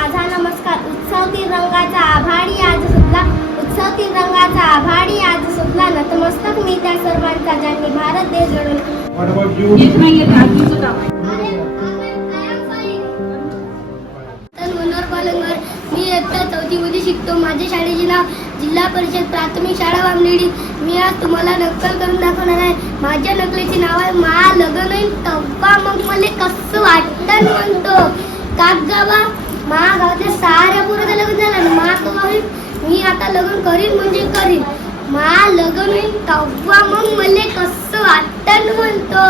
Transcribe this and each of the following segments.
माझा नमस्कार. उत्सवतील रंगाचा आभाळी आज सुटला, उत्सवतील रंगाचा आभाळी आज सुटला. नतमस्तक मी त्या सर्वांचा ज्यांनी भारत देश घडवला. मनोहर पालनकर, मी इयत्ता 4थी मध्ये शिकतो. माझ्या शाळेचे नाव जिल्हा परिषद प्राथमिक शाळा वामनेडी. मी आज तुम्हाला नक्कल करून दाखवणार आहे. माझ्या नकलेचे नाव आहे मा लगन होईन तव्हा मग मले कसं वाटतं म्हणतो. कागजाबा मा गावातल्या साऱ्या पोराचं लग्न झालं. मा तो होईल मी आता लग्न करीन म्हणजे करीन. मा लगन होईन तव्हा मग मले कसं वाटतं म्हणतो.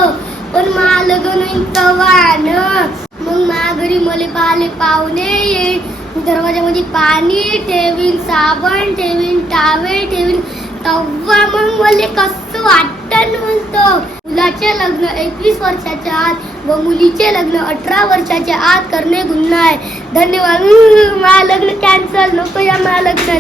पण मा लगन होईन तव्हा न मग मा घरी मले पाले पाहुणे येईल. दरवाजामध्ये पाणी ठेवीन, साबण ठेवीन, टावेल ठेवीन. तव्हा मग मले कसं वाटतं म्हणतो. मुलाचे लग्न 21 वर्षाच्या आत व मुलीचे लग्न 18 वर्षाच्या आत करणे गुन्हा आहे. धन्यवाद. मा लग्न कॅन्सल नको या मा लग्न.